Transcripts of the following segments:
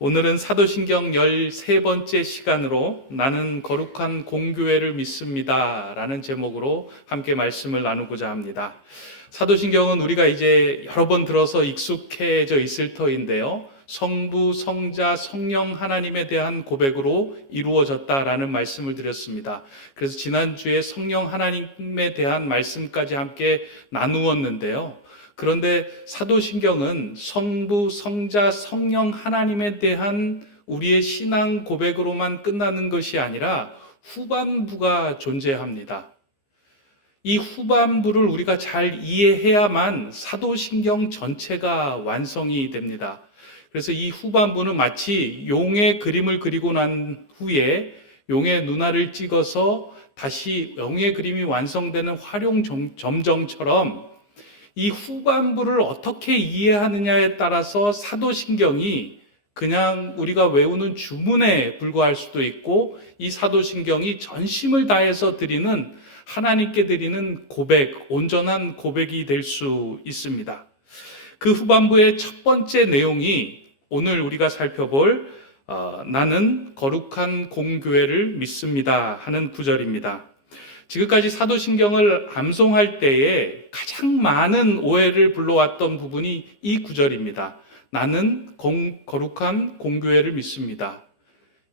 오늘은 사도신경 13번째 시간으로 나는 거룩한 공교회를 믿습니다 라는 제목으로 함께 말씀을 나누고자 합니다. 사도신경은 우리가 이제 여러 번 들어서 익숙해져 있을 터인데요. 성부, 성자, 성령 하나님에 대한 고백으로 이루어졌다라는 말씀을 드렸습니다. 그래서 지난주에 성령 하나님에 대한 말씀까지 함께 나누었는데요. 그런데 사도신경은 성부, 성자, 성령 하나님에 대한 우리의 신앙 고백으로만 끝나는 것이 아니라 후반부가 존재합니다. 이 후반부를 우리가 잘 이해해야만 사도신경 전체가 완성이 됩니다. 그래서 이 후반부는 마치 용의 그림을 그리고 난 후에 용의 눈알을 찍어서 다시 용의 그림이 완성되는 활용 점정처럼 이 후반부를 어떻게 이해하느냐에 따라서 사도신경이 그냥 우리가 외우는 주문에 불과할 수도 있고, 이 사도신경이 전심을 다해서 드리는, 하나님께 드리는 고백, 온전한 고백이 될 수 있습니다. 그 후반부의 첫 번째 내용이 오늘 우리가 살펴볼 나는 거룩한 공교회를 믿습니다 하는 구절입니다. 지금까지 사도신경을 암송할 때에 가장 많은 오해를 불러왔던 부분이 이 구절입니다. 나는 거룩한 공교회를 믿습니다.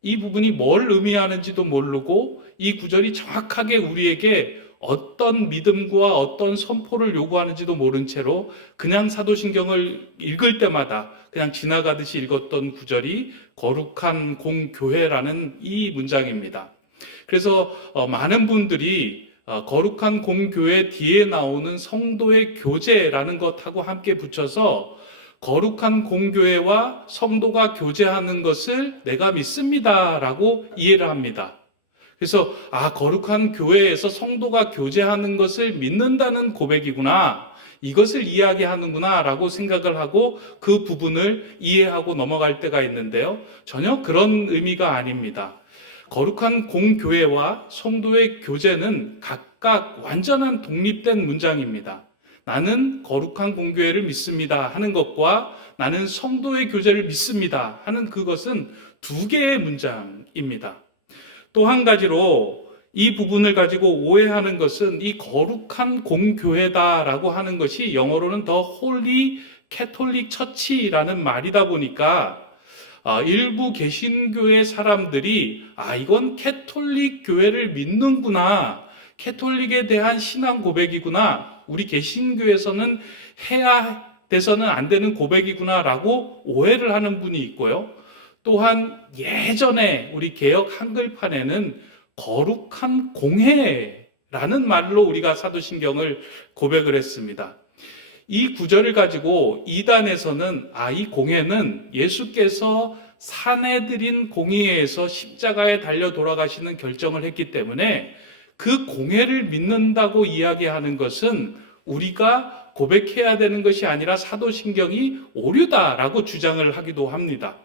이 부분이 뭘 의미하는지도 모르고 이 구절이 정확하게 우리에게 어떤 믿음과 어떤 선포를 요구하는지도 모른 채로 그냥 사도신경을 읽을 때마다 그냥 지나가듯이 읽었던 구절이 거룩한 공교회라는 이 문장입니다. 그래서 많은 분들이 거룩한 공교회 뒤에 나오는 성도의 교제라는 것하고 함께 붙여서 거룩한 공교회와 성도가 교제하는 것을 내가 믿습니다 라고 이해를 합니다. 그래서 거룩한 교회에서 성도가 교제하는 것을 믿는다는 고백이구나, 이것을 이야기하는구나 라고 생각을 하고 그 부분을 이해하고 넘어갈 때가 있는데요, 전혀 그런 의미가 아닙니다. 거룩한 공교회와 성도의 교제는 각각 완전한 독립된 문장입니다. 나는 거룩한 공교회를 믿습니다 하는 것과 나는 성도의 교제를 믿습니다 하는 그것은 두 개의 문장입니다. 또 한 가지로 이 부분을 가지고 오해하는 것은 이 거룩한 공교회다라고 하는 것이 영어로는 더 홀리 캐톨릭 처치라는 말이다 보니까 일부 개신교회 사람들이 이건 캐톨릭 교회를 믿는구나, 캐톨릭에 대한 신앙 고백이구나, 우리 개신교에서는 해야 돼서는 안 되는 고백이구나 라고 오해를 하는 분이 있고요. 또한 예전에 우리 개역 한글판에는 거룩한 공회라는 말로 우리가 사도신경을 고백을 했습니다. 이 구절을 가지고 이단에서는 이 공회는 예수께서 산에 드린 공의회에서 십자가에 달려 돌아가시는 결정을 했기 때문에 그 공회를 믿는다고 이야기하는 것은 우리가 고백해야 되는 것이 아니라 사도신경이 오류다라고 주장을 하기도 합니다.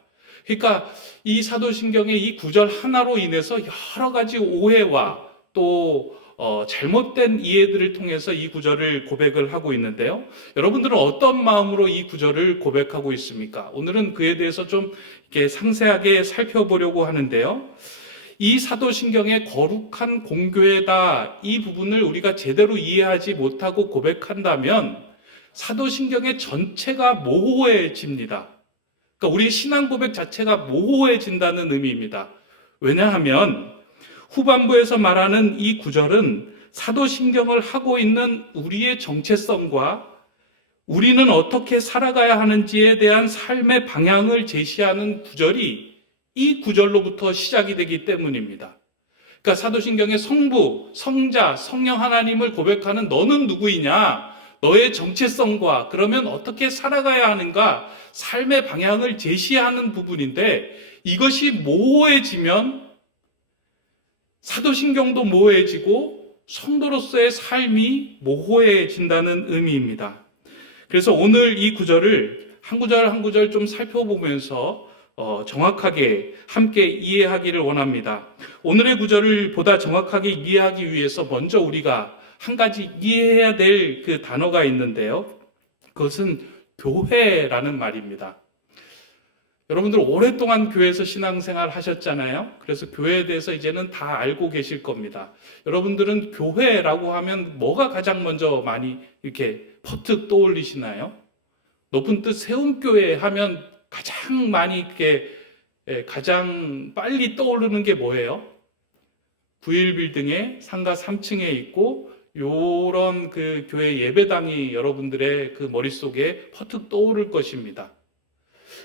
그러니까 이 사도신경의 이 구절 하나로 인해서 여러 가지 오해와 또 잘못된 이해들을 통해서 이 구절을 고백을 하고 있는데요. 여러분들은 어떤 마음으로 이 구절을 고백하고 있습니까? 오늘은 그에 대해서 좀 이렇게 상세하게 살펴보려고 하는데요. 이 사도신경의 거룩한 공교회다, 이 부분을 우리가 제대로 이해하지 못하고 고백한다면 사도신경의 전체가 모호해집니다. 그러니까 우리 신앙 고백 자체가 모호해진다는 의미입니다. 왜냐하면 후반부에서 말하는 이 구절은 사도신경을 하고 있는 우리의 정체성과 우리는 어떻게 살아가야 하는지에 대한 삶의 방향을 제시하는 구절이 이 구절로부터 시작이 되기 때문입니다. 그러니까 사도신경의 성부, 성자, 성령 하나님을 고백하는 너는 누구이냐, 너의 정체성과 그러면 어떻게 살아가야 하는가, 삶의 방향을 제시하는 부분인데 이것이 모호해지면 사도신경도 모호해지고 성도로서의 삶이 모호해진다는 의미입니다. 그래서 오늘 이 구절을 한 구절 한 구절 좀 살펴보면서 정확하게 함께 이해하기를 원합니다. 오늘의 구절을 보다 정확하게 이해하기 위해서 먼저 우리가 한 가지 이해해야 될 그 단어가 있는데요. 그것은 교회라는 말입니다. 여러분들 오랫동안 교회에서 신앙생활 하셨잖아요. 그래서 교회에 대해서 이제는 다 알고 계실 겁니다. 여러분들은 교회라고 하면 뭐가 가장 먼저 많이 이렇게 퍼뜩 떠올리시나요? 높은 뜻 세움교회 하면 가장 많이 이렇게 가장 빨리 떠오르는 게 뭐예요? 91빌딩에 상가 3층에 있고 요런 그 교회 예배당이 여러분들의 그 머릿속에 퍼뜩 떠오를 것입니다.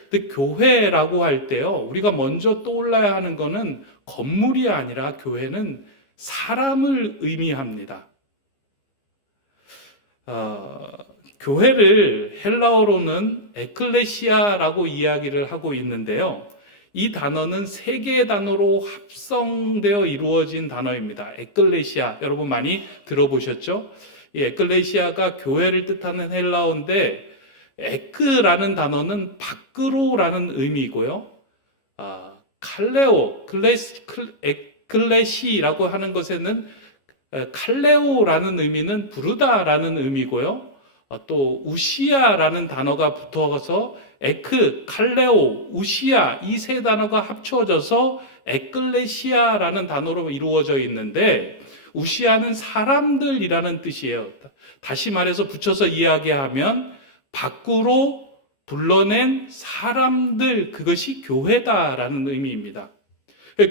근데 교회라고 할 때요, 우리가 먼저 떠올라야 하는 거는 건물이 아니라 교회는 사람을 의미합니다. 교회를 헬라어로는 에클레시아라고 이야기를 하고 있는데요. 이 단어는 세 개의 단어로 합성되어 이루어진 단어입니다. 에클레시아, 여러분 많이 들어보셨죠? 이 에클레시아가 교회를 뜻하는 헬라어인데 에크라는 단어는 밖으로라는 의미이고요. 칼레오, 에클레시라고 하는 것에는 칼레오라는 의미는 부르다라는 의미고요. 또 우시아라는 단어가 붙어서 에크, 칼레오, 우시아 이 세 단어가 합쳐져서 에클레시아라는 단어로 이루어져 있는데 우시아는 사람들이라는 뜻이에요. 다시 말해서 붙여서 이야기하면 밖으로 불러낸 사람들, 그것이 교회다라는 의미입니다.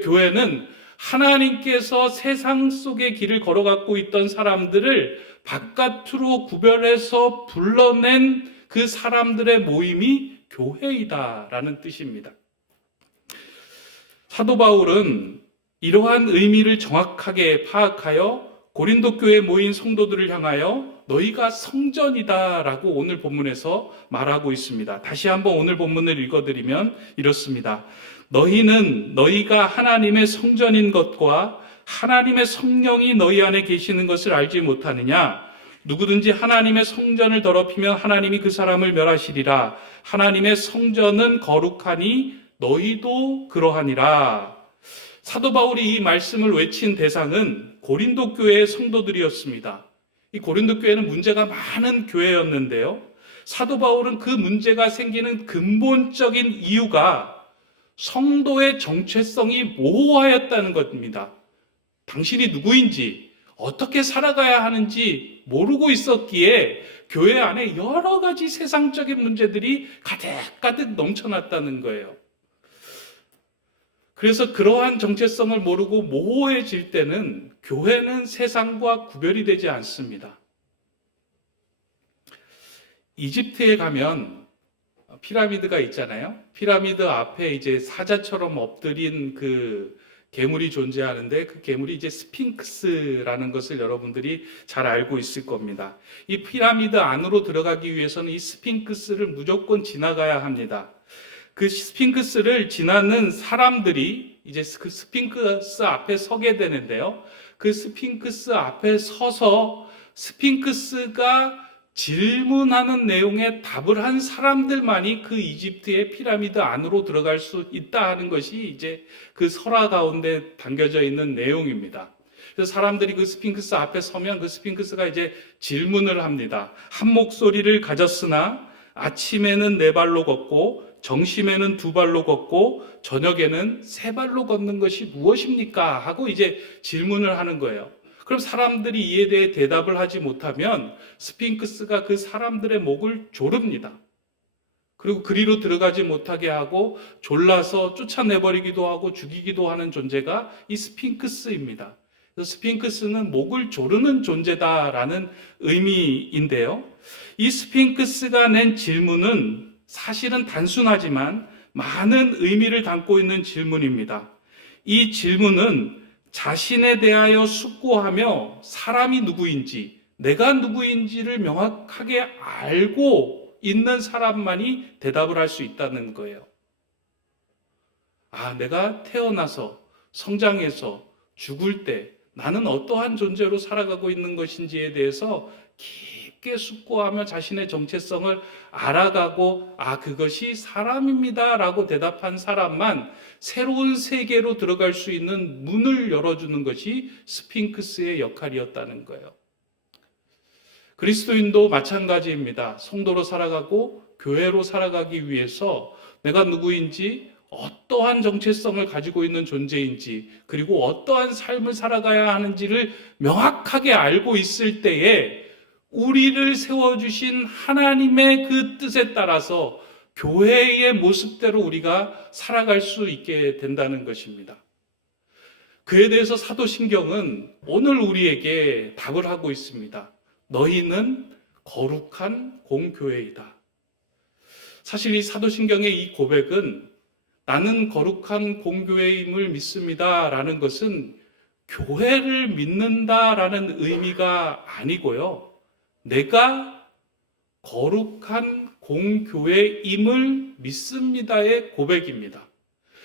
교회는 하나님께서 세상 속의 길을 걸어가고 있던 사람들을 바깥으로 구별해서 불러낸 그 사람들의 모임이 교회이다라는 뜻입니다. 사도 바울은 이러한 의미를 정확하게 파악하여 고린도 교회에 모인 성도들을 향하여 너희가 성전이다라고 오늘 본문에서 말하고 있습니다. 다시 한번 오늘 본문을 읽어드리면 이렇습니다. 너희는 너희가 하나님의 성전인 것과 하나님의 성령이 너희 안에 계시는 것을 알지 못하느냐? 누구든지 하나님의 성전을 더럽히면 하나님이 그 사람을 멸하시리라. 하나님의 성전은 거룩하니 너희도 그러하니라. 사도 바울이 이 말씀을 외친 대상은 고린도 교회의 성도들이었습니다. 이 고린도 교회는 문제가 많은 교회였는데요. 사도 바울은 그 문제가 생기는 근본적인 이유가 성도의 정체성이 모호하였다는 것입니다. 당신이 누구인지, 어떻게 살아가야 하는지 모르고 있었기에 교회 안에 여러 가지 세상적인 문제들이 가득가득 넘쳐났다는 거예요. 그래서 그러한 정체성을 모르고 모호해질 때는 교회는 세상과 구별이 되지 않습니다. 이집트에 가면 피라미드가 있잖아요. 피라미드 앞에 이제 사자처럼 엎드린 그 괴물이 존재하는데 그 괴물이 이제 스핑크스라는 것을 여러분들이 잘 알고 있을 겁니다. 이 피라미드 안으로 들어가기 위해서는 이 스핑크스를 무조건 지나가야 합니다. 그 스핑크스를 지나는 사람들이 이제 그 스핑크스 앞에 서게 되는데요. 그 스핑크스 앞에 서서 스핑크스가 질문하는 내용에 답을 한 사람들만이 그 이집트의 피라미드 안으로 들어갈 수 있다 하는 것이 이제 그 설화 가운데 담겨져 있는 내용입니다. 그래서 사람들이 그 스핑크스 앞에 서면 그 스핑크스가 이제 질문을 합니다. 한 목소리를 가졌으나 아침에는 4발로 걷고 정심에는 2발로 걷고 저녁에는 3발로 걷는 것이 무엇입니까? 하고 이제 질문을 하는 거예요. 그럼 사람들이 이에 대해 대답을 하지 못하면 스핑크스가 그 사람들의 목을 조릅니다. 그리고 그리로 들어가지 못하게 하고 졸라서 쫓아내버리기도 하고 죽이기도 하는 존재가 이 스핑크스입니다. 그래서 스핑크스는 목을 조르는 존재다라는 의미인데요. 이 스핑크스가 낸 질문은 사실은 단순하지만 많은 의미를 담고 있는 질문입니다. 이 질문은 자신에 대하여 숙고하며 사람이 누구인지, 내가 누구인지를 명확하게 알고 있는 사람만이 대답을 할 수 있다는 거예요. 내가 태어나서 성장해서 죽을 때 나는 어떠한 존재로 살아가고 있는 것인지에 대해서 깊게 숙고하며 자신의 정체성을 알아가고 그것이 사람입니다 라고 대답한 사람만 새로운 세계로 들어갈 수 있는 문을 열어주는 것이 스핑크스의 역할이었다는 거예요. 그리스도인도 마찬가지입니다. 성도로 살아가고 교회로 살아가기 위해서 내가 누구인지, 어떠한 정체성을 가지고 있는 존재인지, 그리고 어떠한 삶을 살아가야 하는지를 명확하게 알고 있을 때에 우리를 세워주신 하나님의 그 뜻에 따라서 교회의 모습대로 우리가 살아갈 수 있게 된다는 것입니다. 그에 대해서 사도신경은 오늘 우리에게 답을 하고 있습니다. 너희는 거룩한 공교회이다. 사실 이 사도신경의 이 고백은 나는 거룩한 공교회임을 믿습니다 라는 것은 교회를 믿는다라는 의미가 아니고요. 내가 거룩한 공교회임을 믿습니다의 고백입니다.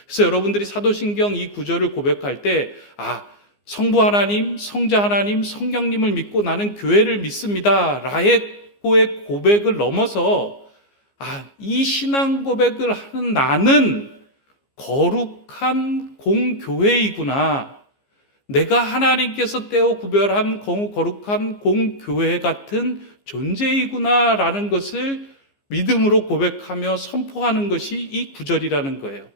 그래서 여러분들이 사도신경 이 구절을 고백할 때 성부 하나님, 성자 하나님, 성령님을 믿고 나는 교회를 믿습니다 라의 고백을 넘어서 이 신앙 고백을 하는 나는 거룩한 공교회이구나. 내가 하나님께서 떼어 구별한 거룩한 공교회 같은 존재이구나 라는 것을 믿음으로 고백하며 선포하는 것이 이 구절이라는 거예요.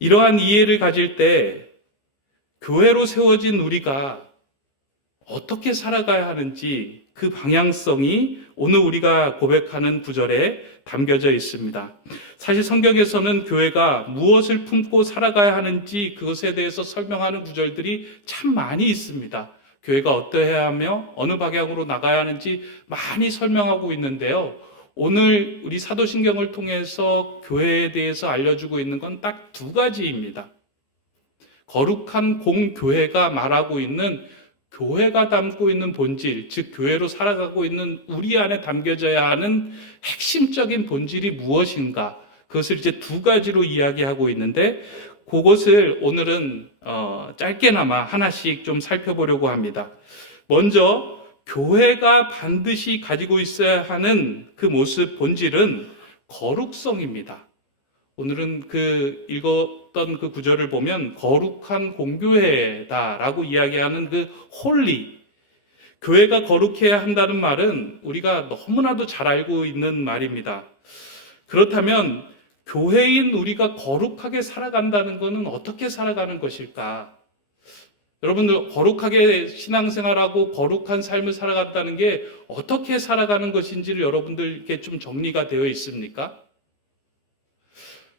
이러한 이해를 가질 때 교회로 세워진 우리가 어떻게 살아가야 하는지 그 방향성이 오늘 우리가 고백하는 구절에 담겨져 있습니다. 사실 성경에서는 교회가 무엇을 품고 살아가야 하는지 그것에 대해서 설명하는 구절들이 참 많이 있습니다. 교회가 어떠해야 하며 어느 방향으로 나가야 하는지 많이 설명하고 있는데요. 오늘 우리 사도신경을 통해서 교회에 대해서 알려주고 있는 건 딱 두 가지입니다. 거룩한 공교회가 말하고 있는 교회가 담고 있는 본질, 즉 교회로 살아가고 있는 우리 안에 담겨져야 하는 핵심적인 본질이 무엇인가, 그것을 이제 두 가지로 이야기하고 있는데 그것을 오늘은 짧게나마 하나씩 좀 살펴보려고 합니다. 먼저 교회가 반드시 가지고 있어야 하는 그 모습, 본질은 거룩성입니다. 오늘은 읽었던 그 구절을 보면 거룩한 공교회다라고 이야기하는 그 홀리, 교회가 거룩해야 한다는 말은 우리가 너무나도 잘 알고 있는 말입니다. 그렇다면 교회인 우리가 거룩하게 살아간다는 것은 어떻게 살아가는 것일까? 여러분들 거룩하게 신앙생활하고 거룩한 삶을 살아간다는 게 어떻게 살아가는 것인지를 여러분들께 좀 정리가 되어 있습니까?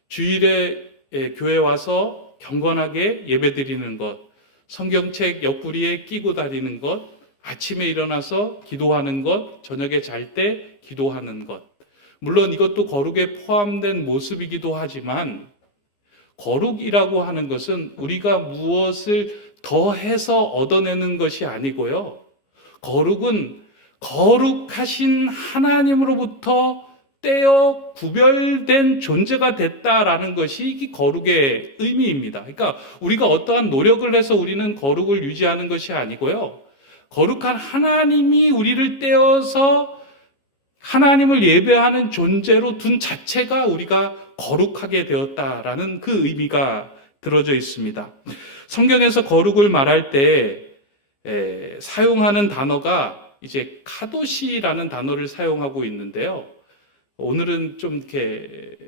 주일에 교회 와서 경건하게 예배드리는 것, 성경책 옆구리에 끼고 다니는 것, 아침에 일어나서 기도하는 것, 저녁에 잘 때 기도하는 것. 물론 이것도 거룩에 포함된 모습이기도 하지만 거룩이라고 하는 것은 우리가 무엇을 더해서 얻어내는 것이 아니고요. 거룩은 거룩하신 하나님으로부터 떼어 구별된 존재가 됐다라는 것이 이 거룩의 의미입니다. 그러니까 우리가 어떠한 노력을 해서 우리는 거룩을 유지하는 것이 아니고요. 거룩한 하나님이 우리를 떼어서 하나님을 예배하는 존재로 둔 자체가 우리가 거룩하게 되었다라는 그 의미가 들어져 있습니다. 성경에서 거룩을 말할 때 사용하는 단어가 이제 카도시라는 단어를 사용하고 있는데요. 오늘은 좀 이렇게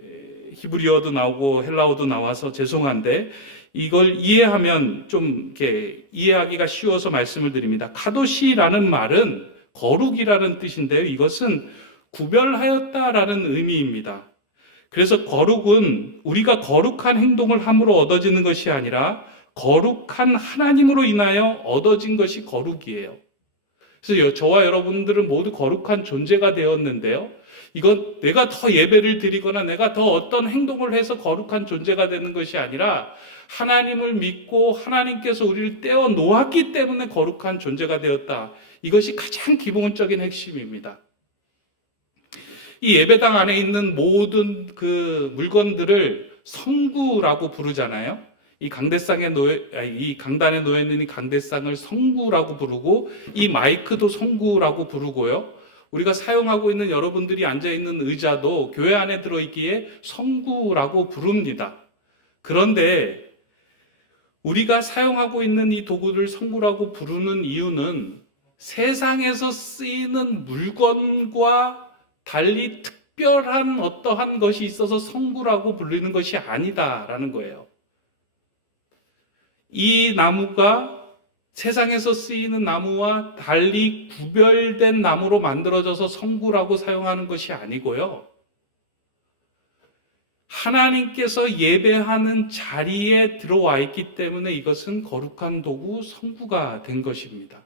히브리어도 나오고 헬라어도 나와서 죄송한데 이걸 이해하면 좀 이렇게 이해하기가 쉬워서 말씀을 드립니다. 카도시라는 말은 거룩이라는 뜻인데요. 이것은 구별하였다라는 의미입니다. 그래서 거룩은 우리가 거룩한 행동을 함으로 얻어지는 것이 아니라 거룩한 하나님으로 인하여 얻어진 것이 거룩이에요. 그래서 저와 여러분들은 모두 거룩한 존재가 되었는데요. 이건 내가 더 예배를 드리거나 내가 더 어떤 행동을 해서 거룩한 존재가 되는 것이 아니라 하나님을 믿고 하나님께서 우리를 떼어 놓았기 때문에 거룩한 존재가 되었다. 이것이 가장 기본적인 핵심입니다. 이 예배당 안에 있는 모든 그 물건들을 성구라고 부르잖아요. 이 강단에 놓여 있는 이 강대상을 성구라고 부르고 이 마이크도 성구라고 부르고요. 우리가 사용하고 있는 여러분들이 앉아있는 의자도 교회 안에 들어있기에 성구라고 부릅니다. 그런데 우리가 사용하고 있는 이 도구를 성구라고 부르는 이유는 세상에서 쓰이는 물건과 달리 특별한 어떠한 것이 있어서 성구라고 부르는 것이 아니다라는 거예요. 이 나무가 세상에서 쓰이는 나무와 달리 구별된 나무로 만들어져서 성구라고 사용하는 것이 아니고요. 하나님께서 예배하는 자리에 들어와 있기 때문에 이것은 거룩한 도구 성구가 된 것입니다.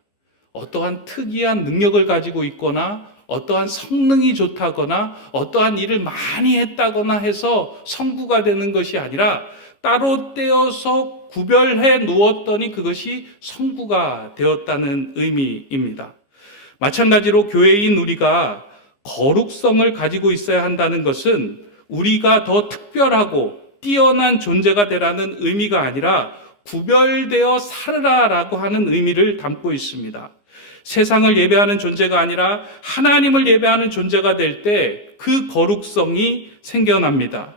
어떠한 특이한 능력을 가지고 있거나 어떠한 성능이 좋다거나 어떠한 일을 많이 했다거나 해서 성구가 되는 것이 아니라 따로 떼어서 구별해 놓았더니 그것이 성구가 되었다는 의미입니다. 마찬가지로 교회인 우리가 거룩성을 가지고 있어야 한다는 것은 우리가 더 특별하고 뛰어난 존재가 되라는 의미가 아니라 구별되어 살으라라고 하는 의미를 담고 있습니다. 세상을 예배하는 존재가 아니라 하나님을 예배하는 존재가 될 때 그 거룩성이 생겨납니다.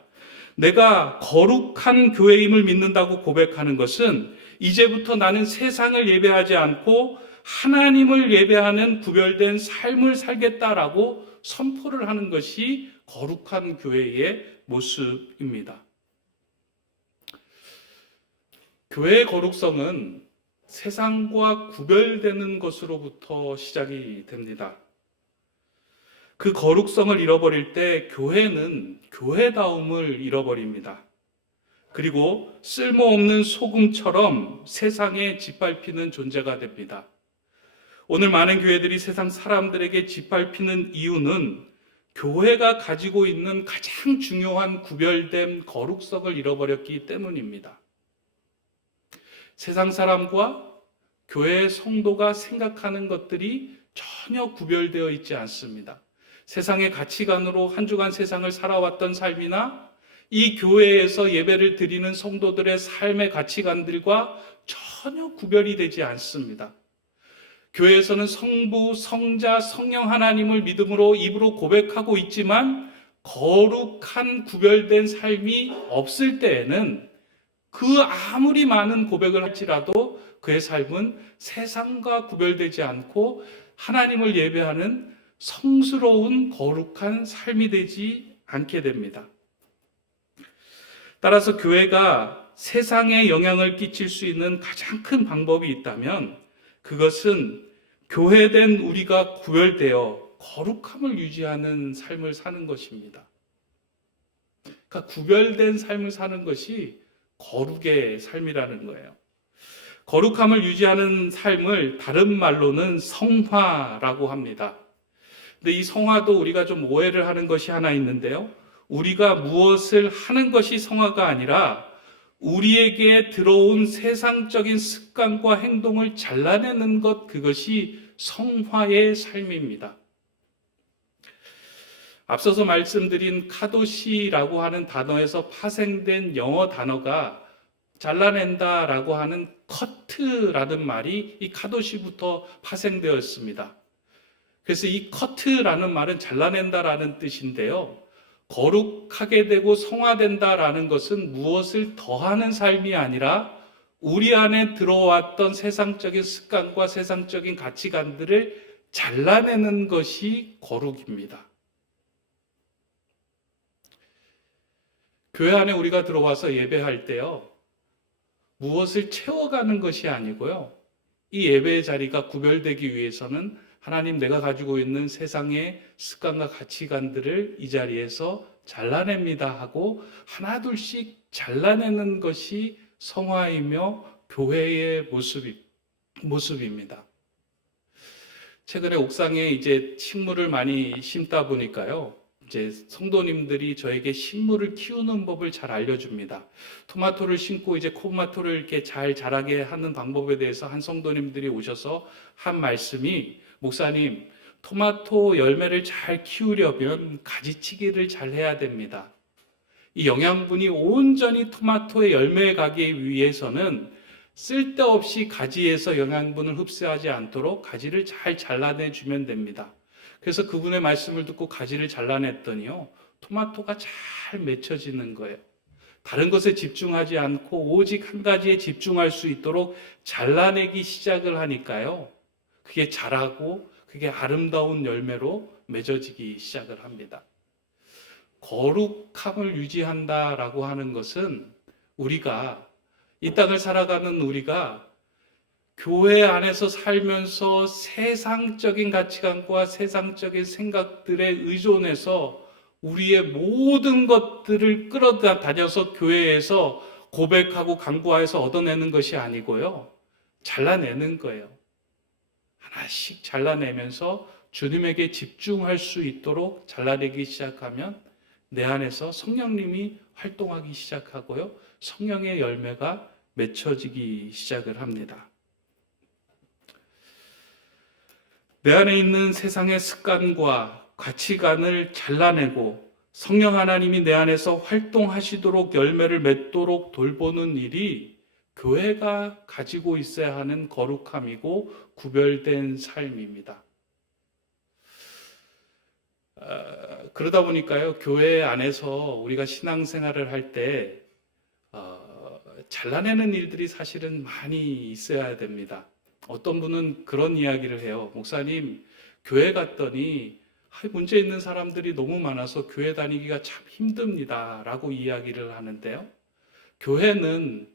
내가 거룩한 교회임을 믿는다고 고백하는 것은 이제부터 나는 세상을 예배하지 않고 하나님을 예배하는 구별된 삶을 살겠다라고 선포를 하는 것이 거룩한 교회의 모습입니다. 교회의 거룩성은 세상과 구별되는 것으로부터 시작이 됩니다. 그 거룩성을 잃어버릴 때 교회는 교회다움을 잃어버립니다. 그리고 쓸모없는 소금처럼 세상에 짓밟히는 존재가 됩니다. 오늘 많은 교회들이 세상 사람들에게 짓밟히는 이유는 교회가 가지고 있는 가장 중요한 구별된 거룩성을 잃어버렸기 때문입니다. 세상 사람과 교회의 성도가 생각하는 것들이 전혀 구별되어 있지 않습니다. 세상의 가치관으로 한 주간 세상을 살아왔던 삶이나 이 교회에서 예배를 드리는 성도들의 삶의 가치관들과 전혀 구별이 되지 않습니다. 교회에서는 성부, 성자, 성령 하나님을 믿음으로 입으로 고백하고 있지만 거룩한 구별된 삶이 없을 때에는 그 아무리 많은 고백을 할지라도 그의 삶은 세상과 구별되지 않고 하나님을 예배하는 성스러운 거룩한 삶이 되지 않게 됩니다. 따라서 교회가 세상에 영향을 끼칠 수 있는 가장 큰 방법이 있다면 그것은 교회된 우리가 구별되어 거룩함을 유지하는 삶을 사는 것입니다. 그러니까 구별된 삶을 사는 것이 거룩의 삶이라는 거예요. 거룩함을 유지하는 삶을 다른 말로는 성화라고 합니다. 근데 이 성화도 우리가 좀 오해를 하는 것이 하나 있는데요. 우리가 무엇을 하는 것이 성화가 아니라 우리에게 들어온 세상적인 습관과 행동을 잘라내는 것, 그것이 성화의 삶입니다. 앞서서 말씀드린 카도시라고 하는 단어에서 파생된 영어 단어가 잘라낸다라고 하는 커트라는 말이 이 카도시부터 파생되었습니다. 그래서 이 커트라는 말은 잘라낸다라는 뜻인데요. 거룩하게 되고 성화된다라는 것은 무엇을 더하는 삶이 아니라 우리 안에 들어왔던 세상적인 습관과 세상적인 가치관들을 잘라내는 것이 거룩입니다. 교회 안에 우리가 들어와서 예배할 때요, 무엇을 채워가는 것이 아니고요, 이 예배의 자리가 구별되기 위해서는 하나님, 내가 가지고 있는 세상의 습관과 가치관들을 이 자리에서 잘라냅니다 하고 하나둘씩 잘라내는 것이 성화이며 교회의 모습입니다. 최근에 옥상에 이제 식물을 많이 심다 보니까요, 이제 성도님들이 저에게 식물을 키우는 법을 잘 알려줍니다. 토마토를 심고 이제 토마토를 이렇게 잘 자라게 하는 방법에 대해서 한 성도님들이 오셔서 한 말씀이, 목사님, 토마토 열매를 잘 키우려면 가지치기를 잘 해야 됩니다. 이 영양분이 온전히 토마토의 열매에 가기 위해서는 쓸데없이 가지에서 영양분을 흡수하지 않도록 가지를 잘 잘라내주면 됩니다. 그래서 그분의 말씀을 듣고 가지를 잘라냈더니요, 토마토가 잘 맺혀지는 거예요. 다른 것에 집중하지 않고 오직 한 가지에 집중할 수 있도록 잘라내기 시작을 하니까요, 그게 자라고 그게 아름다운 열매로 맺어지기 시작을 합니다. 거룩함을 유지한다라고 하는 것은 우리가 이 땅을 살아가는 우리가 교회 안에서 살면서 세상적인 가치관과 세상적인 생각들에 의존해서 우리의 모든 것들을 끌어다녀서 교회에서 고백하고 강구하여서 얻어내는 것이 아니고요. 잘라내는 거예요. 하나씩 잘라내면서 주님에게 집중할 수 있도록 잘라내기 시작하면 내 안에서 성령님이 활동하기 시작하고요. 성령의 열매가 맺혀지기 시작을 합니다. 내 안에 있는 세상의 습관과 가치관을 잘라내고 성령 하나님이 내 안에서 활동하시도록 열매를 맺도록 돌보는 일이 교회가 가지고 있어야 하는 거룩함이고 구별된 삶입니다. 그러다 보니까요, 교회 안에서 우리가 신앙생활을 할 때 잘라내는 일들이 사실은 많이 있어야 됩니다. 어떤 분은 그런 이야기를 해요. 목사님, 교회 갔더니 문제 있는 사람들이 너무 많아서 교회 다니기가 참 힘듭니다 라고 이야기를 하는데요, 교회는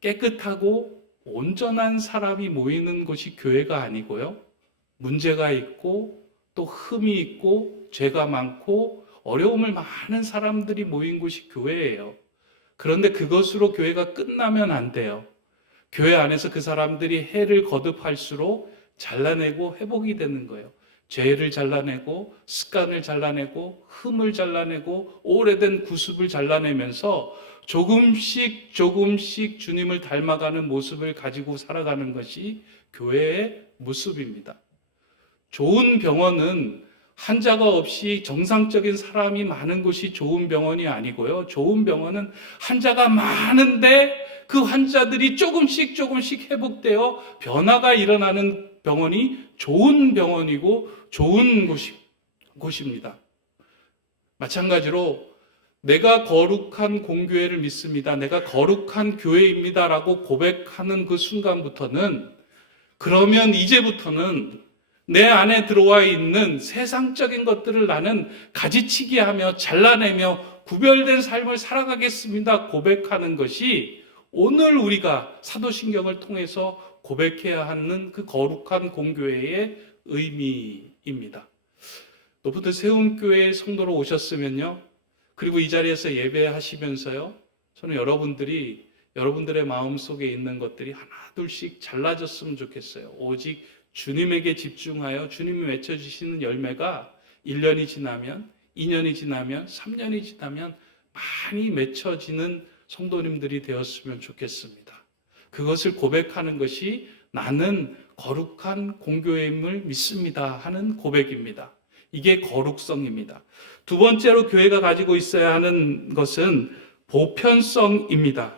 깨끗하고 온전한 사람이 모이는 곳이 교회가 아니고요, 문제가 있고 또 흠이 있고 죄가 많고 어려움을 많은 사람들이 모인 곳이 교회예요. 그런데 그것으로 교회가 끝나면 안 돼요. 교회 안에서 그 사람들이 해를 거듭할수록 잘라내고 회복이 되는 거예요. 죄를 잘라내고 습관을 잘라내고 흠을 잘라내고 오래된 구습을 잘라내면서 조금씩 주님을 닮아가는 모습을 가지고 살아가는 것이 교회의 모습입니다. 좋은 병원은 환자가 없이 정상적인 사람이 많은 곳이 좋은 병원이 아니고요. 좋은 병원은 환자가 많은데 그 환자들이 조금씩 회복되어 변화가 일어나는 병원이 좋은 병원이고 좋은 곳입니다. 마찬가지로 내가 거룩한 공교회를 믿습니다. 내가 거룩한 교회입니다 라고 고백하는 그 순간부터는, 그러면 이제부터는 내 안에 들어와 있는 세상적인 것들을 나는 가지치기 하며 잘라내며 구별된 삶을 살아가겠습니다 고백하는 것이 오늘 우리가 사도신경을 통해서 고백해야 하는 그 거룩한 공교회의 의미입니다. 높은 세움교회 성도로 오셨으면요, 그리고 이 자리에서 예배하시면서요, 저는 여러분들이 여러분들의 마음속에 있는 것들이 하나 둘씩 잘라졌으면 좋겠어요. 오직 주님에게 집중하여 주님이 맺혀주시는 열매가 1년이 지나면, 2년이 지나면, 3년이 지나면 많이 맺혀지는 성도님들이 되었으면 좋겠습니다. 그것을 고백하는 것이 나는 거룩한 공교회임을 믿습니다 하는 고백입니다. 이게 거룩성입니다. 두 번째로 교회가 가지고 있어야 하는 것은 보편성입니다.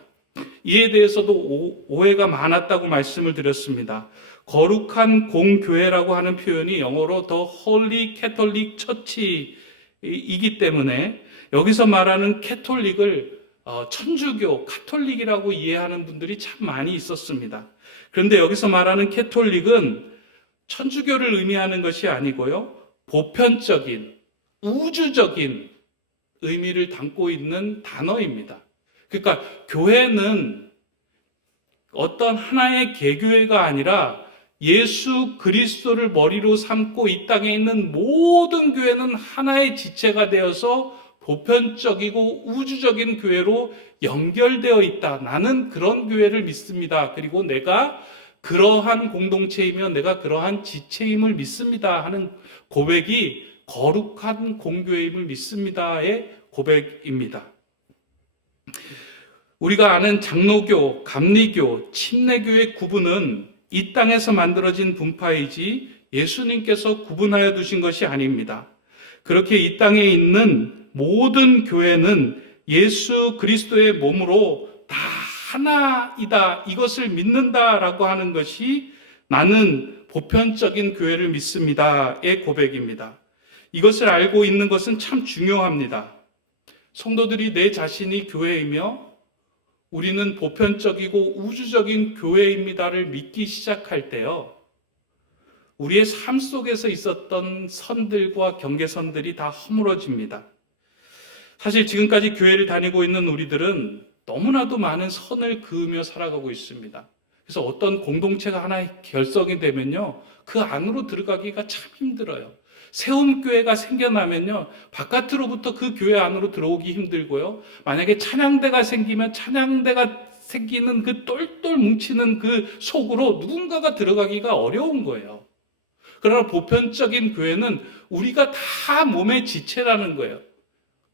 이에 대해서도 오해가 많았다고 말씀을 드렸습니다. 거룩한 공교회라고 하는 표현이 영어로 The Holy Catholic Church이기 때문에 여기서 말하는 캐톨릭을 천주교, 카톨릭이라고 이해하는 분들이 참 많이 있었습니다. 그런데 여기서 말하는 캐톨릭은 천주교를 의미하는 것이 아니고요, 보편적인, 우주적인 의미를 담고 있는 단어입니다. 그러니까 교회는 어떤 하나의 개교회가 아니라 예수 그리스도를 머리로 삼고 이 땅에 있는 모든 교회는 하나의 지체가 되어서 보편적이고 우주적인 교회로 연결되어 있다. 나는 그런 교회를 믿습니다. 그리고 내가 그러한 공동체이며 내가 그러한 지체임을 믿습니다 하는 고백이 거룩한 공교회임을 믿습니다의 고백입니다. 우리가 아는 장로교, 감리교, 침례교의 구분은 이 땅에서 만들어진 분파이지 예수님께서 구분하여 두신 것이 아닙니다. 그렇게 이 땅에 있는 모든 교회는 예수 그리스도의 몸으로 다 하나이다, 이것을 믿는다라고 하는 것이 나는 보편적인 교회를 믿습니다의 고백입니다. 이것을 알고 있는 것은 참 중요합니다. 성도들이 내 자신이 교회이며 우리는 보편적이고 우주적인 교회입니다를 믿기 시작할 때요, 우리의 삶 속에서 있었던 선들과 경계선들이 다 허물어집니다. 사실 지금까지 교회를 다니고 있는 우리들은 너무나도 많은 선을 그으며 살아가고 있습니다. 그래서 어떤 공동체가 하나 결성이 되면요, 그 안으로 들어가기가 참 힘들어요. 세움교회가 생겨나면요, 바깥으로부터 그 교회 안으로 들어오기 힘들고요. 만약에 찬양대가 생기면 찬양대가 생기는 그 똘똘 뭉치는 그 속으로 누군가가 들어가기가 어려운 거예요. 그러나 보편적인 교회는 우리가 다 몸의 지체라는 거예요.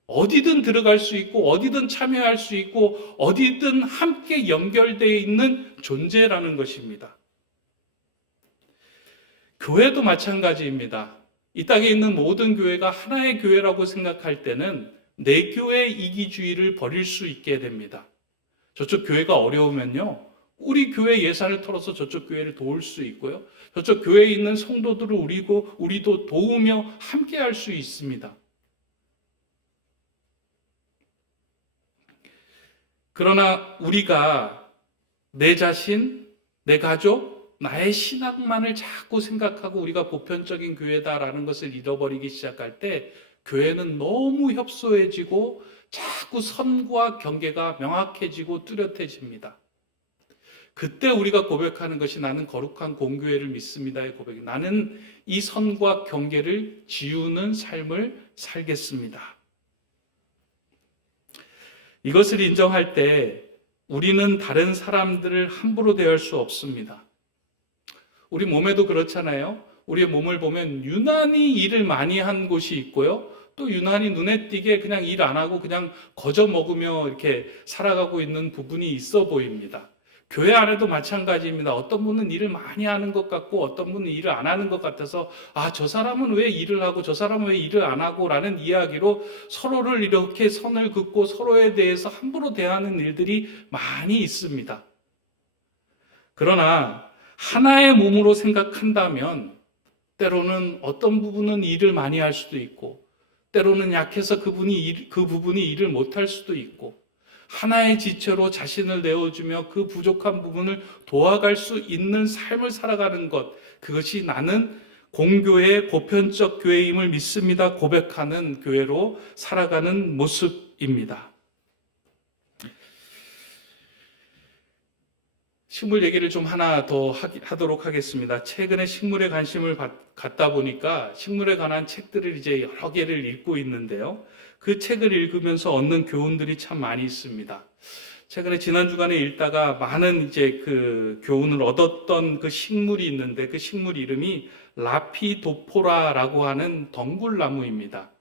어디든 들어갈 수 있고 어디든 참여할 수 있고 어디든 함께 연결되어 있는 존재라는 것입니다. 교회도 마찬가지입니다. 이 땅에 있는 모든 교회가 하나의 교회라고 생각할 때는 내 교회 이기주의를 버릴 수 있게 됩니다. 저쪽 교회가 어려우면요, 우리 교회 예산을 털어서 저쪽 교회를 도울 수 있고요, 저쪽 교회에 있는 성도들을 우리도 도우며 함께 할 수 있습니다. 그러나 우리가 내 자신, 내 가족, 나의 신앙만을 자꾸 생각하고 우리가 보편적인 교회다라는 것을 잃어버리기 시작할 때 교회는 너무 협소해지고 자꾸 선과 경계가 명확해지고 뚜렷해집니다. 그때 우리가 고백하는 것이 나는 거룩한 공교회를 믿습니다의 고백이, 나는 이 선과 경계를 지우는 삶을 살겠습니다. 이것을 인정할 때 우리는 다른 사람들을 함부로 대할 수 없습니다. 우리 몸에도 그렇잖아요. 우리의 몸을 보면 유난히 일을 많이 한 곳이 있고요, 또 유난히 눈에 띄게 그냥 일 안 하고 그냥 거저 먹으며 이렇게 살아가고 있는 부분이 있어 보입니다. 교회 안에도 마찬가지입니다. 어떤 분은 일을 많이 하는 것 같고 어떤 분은 일을 안 하는 것 같아서 저 사람은 왜 일을 하고 저 사람은 왜 일을 안 하고 라는 이야기로 서로를 이렇게 선을 긋고 서로에 대해서 함부로 대하는 일들이 많이 있습니다. 그러나 하나의 몸으로 생각한다면 때로는 어떤 부분은 일을 많이 할 수도 있고 때로는 약해서 그 부분이 일을 못할 수도 있고, 하나의 지체로 자신을 내어주며 그 부족한 부분을 도와갈 수 있는 삶을 살아가는 것, 그것이 나는 공교회 보편적 교회임을 믿습니다 고백하는 교회로 살아가는 모습입니다. 식물 얘기를 좀 하나 더 하도록 하겠습니다. 최근에 식물에 관심을 갖다 보니까 식물에 관한 책들을 이제 여러 개를 읽고 있는데요, 그 책을 읽으면서 얻는 교훈들이 참 많이 있습니다. 최근에 지난 주간에 읽다가 많은 이제 그 교훈을 얻었던 그 식물이 있는데, 그 식물 이름이 라피도포라라고 하는 덩굴나무입니다.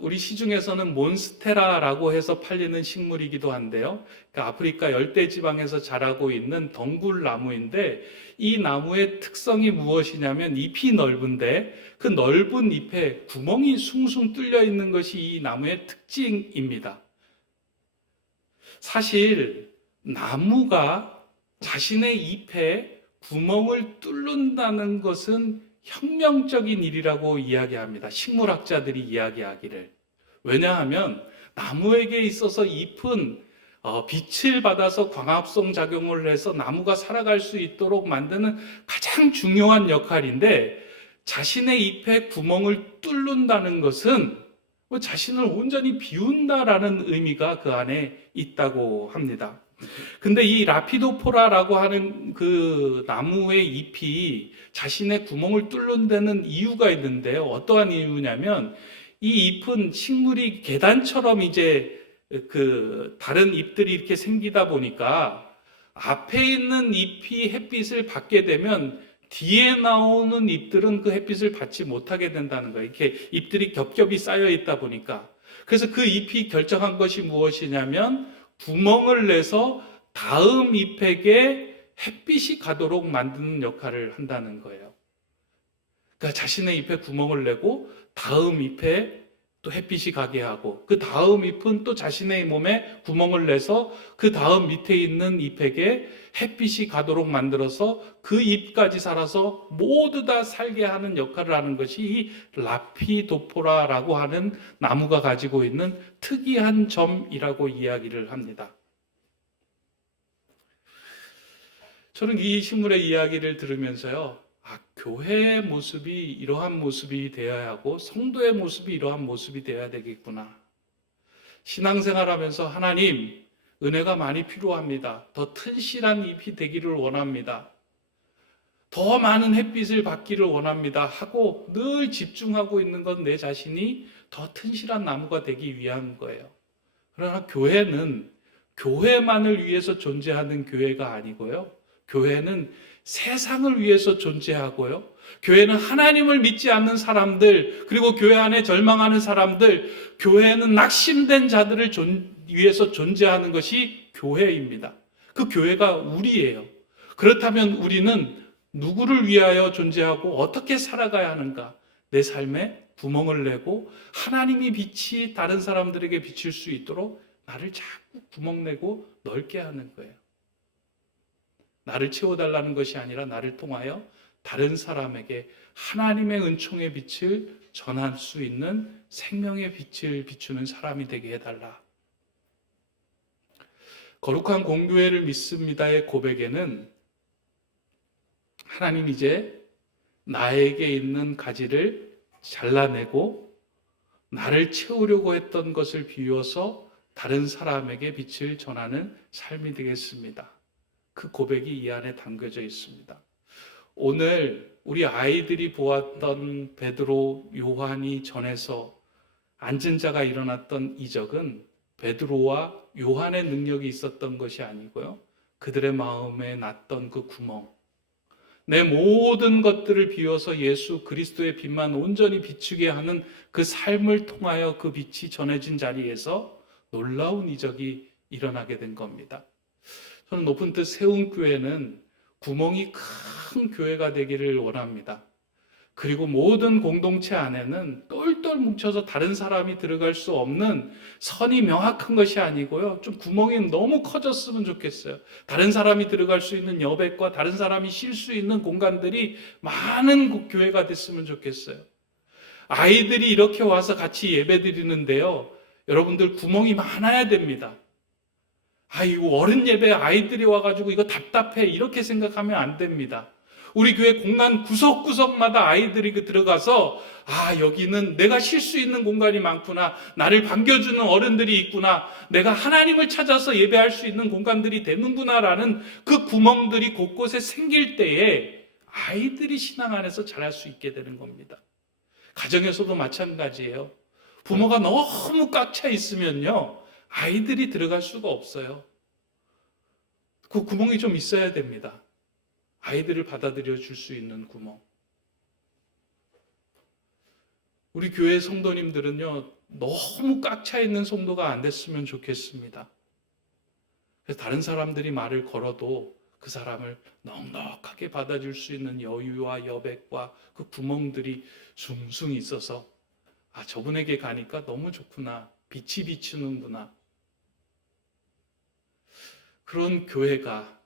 우리 시중에서는 몬스테라라고 해서 팔리는 식물이기도 한데요, 그러니까 아프리카 열대지방에서 자라고 있는 덩굴나무인데, 이 나무의 특성이 무엇이냐면 잎이 넓은데 그 넓은 잎에 구멍이 숭숭 뚫려 있는 것이 이 나무의 특징입니다. 사실 나무가 자신의 잎에 구멍을 뚫는다는 것은 혁명적인 일이라고 이야기합니다. 식물학자들이 이야기하기를. 왜냐하면 나무에게 있어서 잎은 빛을 받아서 광합성 작용을 해서 나무가 살아갈 수 있도록 만드는 가장 중요한 역할인데, 자신의 잎에 구멍을 뚫는다는 것은 자신을 온전히 비운다라는 의미가 그 안에 있다고 합니다. 근데 이 라피도포라라고 하는 그 나무의 잎이 자신의 구멍을 뚫는 데는 이유가 있는데요. 어떠한 이유냐면, 이 잎은 식물이 계단처럼 이제 그 다른 잎들이 이렇게 생기다 보니까 앞에 있는 잎이 햇빛을 받게 되면 뒤에 나오는 잎들은 그 햇빛을 받지 못하게 된다는 거예요. 이렇게 잎들이 겹겹이 쌓여 있다 보니까. 그래서 그 잎이 결정한 것이 무엇이냐면 구멍을 내서 다음 잎에게 햇빛이 가도록 만드는 역할을 한다는 거예요. 그러니까 자신의 잎에 구멍을 내고 다음 잎에 또 햇빛이 가게 하고, 그 다음 잎은 또 자신의 몸에 구멍을 내서 그 다음 밑에 있는 잎에게 햇빛이 가도록 만들어서 그 잎까지 살아서 모두 다 살게 하는 역할을 하는 것이 이 라피도포라라고 하는 나무가 가지고 있는 특이한 점이라고 이야기를 합니다. 저는 이 식물의 이야기를 들으면서요, 교회의 모습이 이러한 모습이 되어야 하고 성도의 모습이 이러한 모습이 되어야 되겠구나. 신앙생활하면서 하나님, 은혜가 많이 필요합니다. 더 튼실한 잎이 되기를 원합니다. 더 많은 햇빛을 받기를 원합니다 하고 늘 집중하고 있는 건 내 자신이 더 튼실한 나무가 되기 위한 거예요. 그러나 교회는 교회만을 위해서 존재하는 교회가 아니고요. 교회는 세상을 위해서 존재하고요. 교회는 하나님을 믿지 않는 사람들, 그리고 교회 안에 절망하는 사람들, 교회는 낙심된 자들을 위해서 존재하는 것이 교회입니다. 그 교회가 우리예요. 그렇다면 우리는 누구를 위하여 존재하고 어떻게 살아가야 하는가? 내 삶에 구멍을 내고 하나님이 빛이 다른 사람들에게 비칠 수 있도록 나를 자꾸 구멍 내고 넓게 하는 거예요. 나를 채워달라는 것이 아니라 나를 통하여 다른 사람에게 하나님의 은총의 빛을 전할 수 있는 생명의 빛을 비추는 사람이 되게 해달라. 거룩한 공교회를 믿습니다의 고백에는 하나님 이제 나에게 있는 가지를 잘라내고 나를 채우려고 했던 것을 비워서 다른 사람에게 빛을 전하는 삶이 되겠습니다. 그 고백이 이 안에 담겨져 있습니다. 오늘 우리 아이들이 보았던 베드로, 요한이 전해서 앉은 자가 일어났던 이적은 베드로와 요한의 능력이 있었던 것이 아니고요. 그들의 마음에 났던 그 구멍, 내 모든 것들을 비워서 예수 그리스도의 빛만 온전히 비추게 하는 그 삶을 통하여 그 빛이 전해진 자리에서 놀라운 이적이 일어나게 된 겁니다. 저는 높은 뜻 세움교회는 구멍이 큰 교회가 되기를 원합니다. 그리고 모든 공동체 안에는 똘똘 뭉쳐서 다른 사람이 들어갈 수 없는 선이 명확한 것이 아니고요. 좀 구멍이 너무 커졌으면 좋겠어요. 다른 사람이 들어갈 수 있는 여백과 다른 사람이 쉴 수 있는 공간들이 많은 교회가 됐으면 좋겠어요. 아이들이 이렇게 와서 같이 예배 드리는데요. 여러분들 구멍이 많아야 됩니다. 이거 어른 예배 아이들이 와가지고 이거 답답해 이렇게 생각하면 안 됩니다. 우리 교회 공간 구석구석마다 아이들이 들어가서 여기는 내가 쉴 수 있는 공간이 많구나, 나를 반겨주는 어른들이 있구나, 내가 하나님을 찾아서 예배할 수 있는 공간들이 되는구나라는 그 구멍들이 곳곳에 생길 때에 아이들이 신앙 안에서 자랄 수 있게 되는 겁니다. 가정에서도 마찬가지예요. 부모가 너무 꽉 차 있으면요, 아이들이 들어갈 수가 없어요. 그 구멍이 좀 있어야 됩니다. 아이들을 받아들여 줄 수 있는 구멍. 우리 교회 성도님들은요, 너무 꽉 차 있는 성도가 안 됐으면 좋겠습니다. 그래서 다른 사람들이 말을 걸어도 그 사람을 넉넉하게 받아줄 수 있는 여유와 여백과 그 구멍들이 숭숭 있어서 저분에게 가니까 너무 좋구나, 빛이 비추는구나. 그런 교회가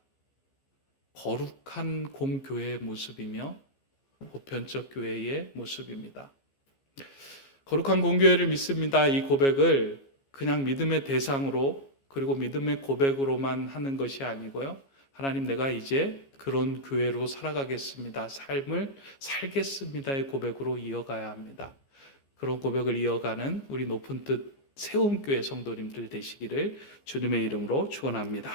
거룩한 공교회의 모습이며 보편적 교회의 모습입니다. 거룩한 공교회를 믿습니다. 이 고백을 그냥 믿음의 대상으로 그리고 믿음의 고백으로만 하는 것이 아니고요. 하나님, 내가 이제 그런 교회로 살아가겠습니다. 삶을 살겠습니다의 고백으로 이어가야 합니다. 그런 고백을 이어가는 우리 높은 뜻 세움교회 성도님들 되시기를 주님의 이름으로 축원합니다.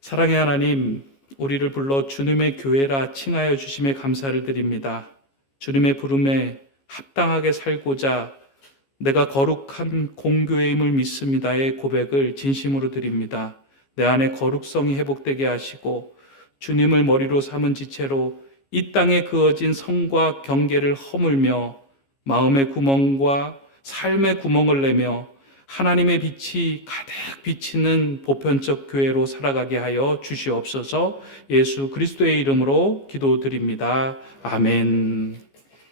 사랑의 하나님, 우리를 불러 주님의 교회라 칭하여 주심에 감사를 드립니다. 주님의 부름에 합당하게 살고자 내가 거룩한 공교회임을 믿습니다의 고백을 진심으로 드립니다. 내 안에 거룩성이 회복되게 하시고 주님을 머리로 삼은 지체로 이 땅에 그어진 성과 경계를 허물며 마음의 구멍과 삶의 구멍을 내며 하나님의 빛이 가득 비치는 보편적 교회로 살아가게 하여 주시옵소서. 예수 그리스도의 이름으로 기도드립니다. 아멘.